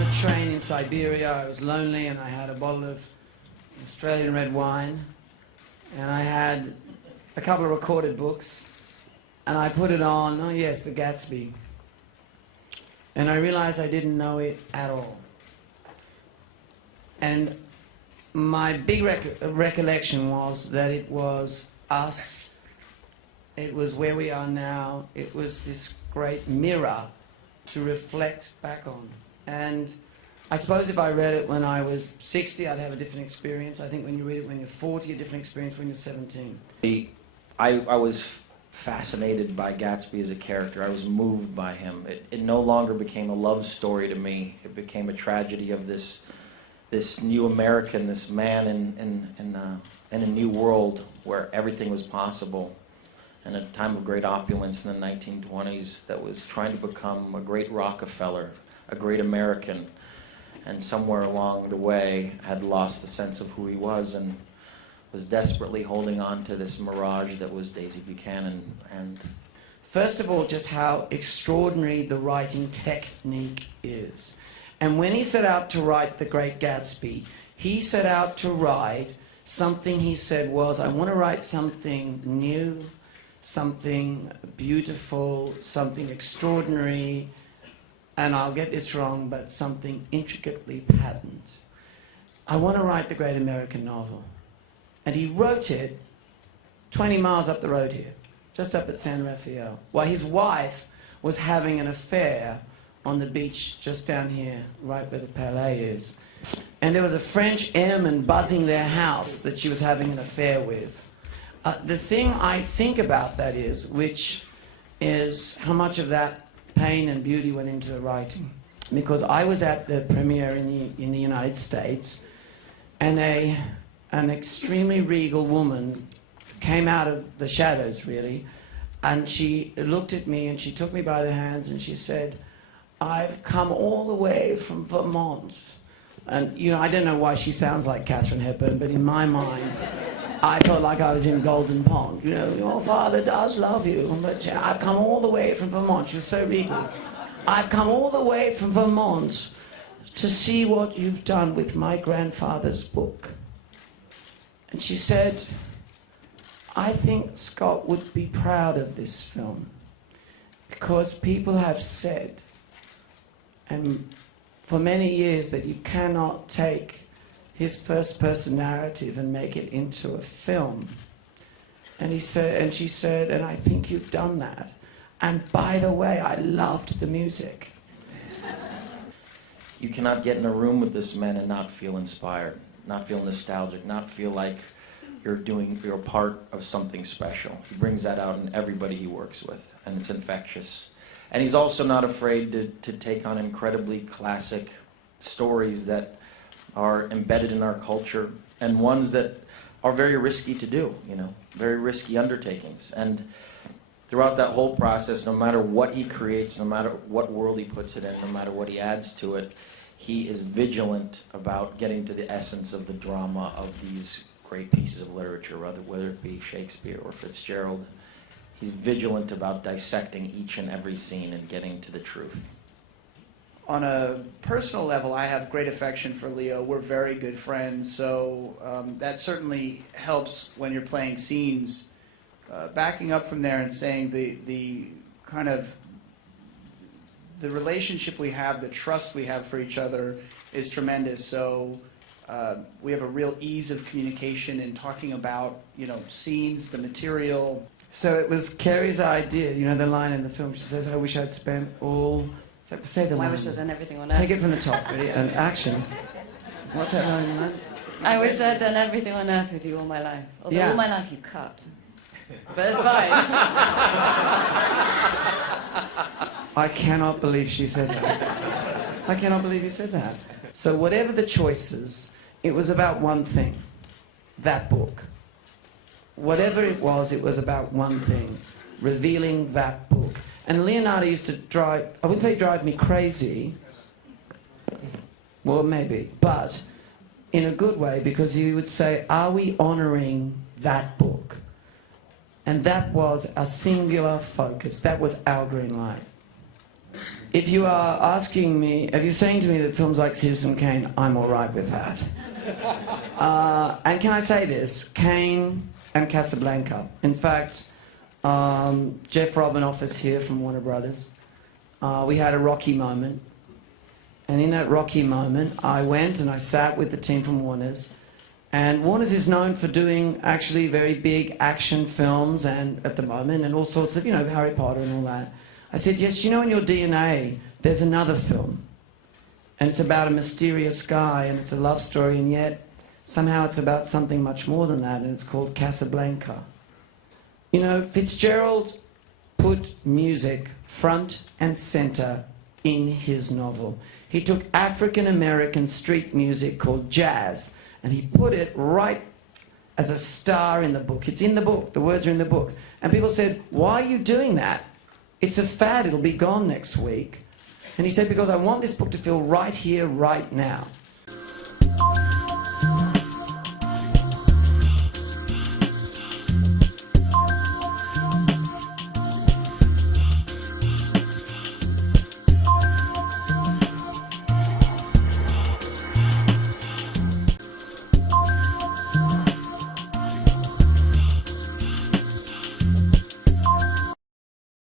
on a train in Siberia. I was lonely and I had a bottle of Australian red wine and I had a couple of recorded books and I put it on, oh yes, The Gatsby. And I realized I didn't know it at all. And my big recollection was that it was us, it was where we are now, it was this great mirror to reflect back on. And I suppose if I read it when I was 60, I'd have a different experience. I think when you read it when you're 40, a different experience when you're 17. I was fascinated by Gatsby as a character. I was moved by him. It no longer became a love story to me. It became a tragedy of this new American, this man in a new world where everything was possible. In a time of great opulence in the 1920s that was trying to become a great Rockefeller, a great American, and somewhere along the way had lost the sense of who he was and was desperately holding on to this mirage that was Daisy Buchanan. And first of all, just how extraordinary the writing technique is. And when he set out to write The Great Gatsby, he set out to write something he said was, I want to write something new, something beautiful, something extraordinary, and I'll get this wrong, but something intricately patterned. I want to write the great American novel. And he wrote it 20 miles up the road here, just up at San Rafael, while his wife was having an affair on the beach just down here, right where the Palais is. And there was a French airman buzzing their house that she was having an affair with. The thing I think about that is, which is how much of that pain and beauty went into the writing. Because I was at the premiere in the United States, and an extremely regal woman came out of the shadows, really, and she looked at me and she took me by the hands and she said, I've come all the way from Vermont. And, you know, I don't know why she sounds like Katharine Hepburn, but in my mind, I felt like I was in Golden Pond. You know, your father does love you, but I've come all the way from Vermont. She was so regal. I've come all the way from Vermont to see what you've done with my grandfather's book. And she said, I think Scott would be proud of this film because people have said, and for many years, that you cannot take his first-person narrative and make it into a film. And he said, and she said, and I think you've done that. And by the way, I loved the music. you cannot get in a room with this man and not feel inspired, not feel nostalgic, not feel like you're part of something special. He brings that out in everybody he works with, and it's infectious. And he's also not afraid to take on incredibly classic stories that are embedded in our culture, and ones that are very risky to do, you know, very risky undertakings. And throughout that whole process, no matter what he creates, no matter what world he puts it in, no matter what he adds to it, he is vigilant about getting to the essence of the drama of these great pieces of literature, whether it be Shakespeare or Fitzgerald. He's vigilant about dissecting each and every scene and getting to the truth. On a personal level, I have great affection for Leo. We're very good friends, so that certainly helps when you're playing scenes. Backing up from there and saying the kind of the relationship we have, the trust we have for each other is tremendous. So we have a real ease of communication in talking about, you know, scenes, the material. So it was Carrie's idea, you know, the line in the film, she says, I wish I'd spent all... Say the line. I wish I'd done everything on earth. Take it from the top, ready? And action. What's that line, man? I wish I'd done everything on earth with you all my life. Although all my life you cut. But it's fine. I cannot believe she said that. I cannot believe you said that. So whatever the choices, it was about one thing. That book. Whatever it was about one thing. Revealing that book. And Leonardo used to drive, I wouldn't say drive me crazy, well maybe, but in a good way, because he would say, are we honoring that book? And that was a singular focus. That was our green light. if you are asking me, if you're saying to me that films like Citizen Kane, I'm all right with that. And can I say this? Kane and Casablanca. In fact, Jeff Robinoff is here from Warner Brothers. We had a rocky moment. And in that rocky moment, I went and I sat with the team from Warner's. And Warner's is known for doing actually very big action films and at the moment and all sorts of, Harry Potter and all that. I said, yes, in your DNA, there's another film. And it's about a mysterious guy and it's a love story and yet somehow it's about something much more than that and it's called Casablanca. Fitzgerald put music front and center in his novel. He took African-American street music called jazz and he put it right as a star in the book. It's in the book. The words are in the book. And people said, why are you doing that? It's a fad. It'll be gone next week. And he said, because I want this book to feel right here, right now.